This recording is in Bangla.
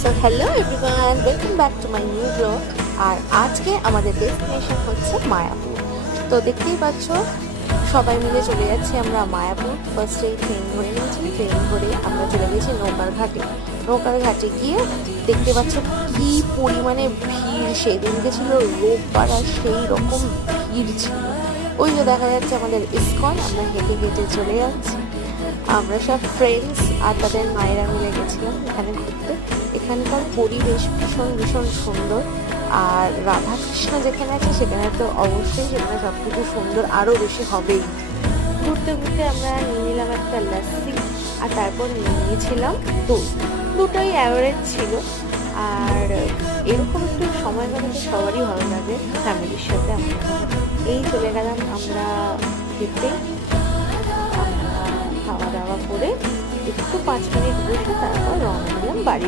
So hello everyone, welcome back to my new blog. আর আজকে আমাদের ডেস্টিনেশন হচ্ছে মায়াপুর। তো দেখতেই পাচ্ছ সবাই মিলে চলে যাচ্ছি আমরা মায়াপুর। ফার্স্টেই ট্রেন ধরে নিয়েছি, ট্রেন ধরে আমরা চলে গেছি নৌকার ঘাটে। নৌকার ঘাটে গিয়ে দেখতে পাচ্ছ কী পরিমাণে ভিড়। সেদিনকে ছিল রোববার আর সেই রকম ভিড় ছিল। ওই যে দেখা যাচ্ছে আমাদের ইসকন, আমরা হেঁটে হেঁটে চলে যাচ্ছি। আমরা সব ফ্রেন্ডস আর তাদের মায়েরা মিলে গেছিলাম এখানে ঘুরতে। এখানকার পরিবেশ ভীষণ ভীষণ সুন্দর। আর রাধাকৃষ্ণ যেখানে আছে সেখানে তো অবশ্যই সেখানে সব কিছু সুন্দর আরও বেশি হবেই। ঘুরতে ঘুরতে আমরা নিয়ে নিলাম একটা লাস্সি, আর তারপর নিয়ে নিয়েছিলাম দই। দুটোই অ্যাভারেজ ছিল। আর এরকম একটু সময় কাটাতে সবারই ভালো লাগে ফ্যামিলির সাথে। আমরা এই চলে গেলাম আমরা ঘুরতে। আমরা খাওয়া দাওয়া করে একটু 5 মিনিট বসে তারপর রওনা দিলাম বাড়ির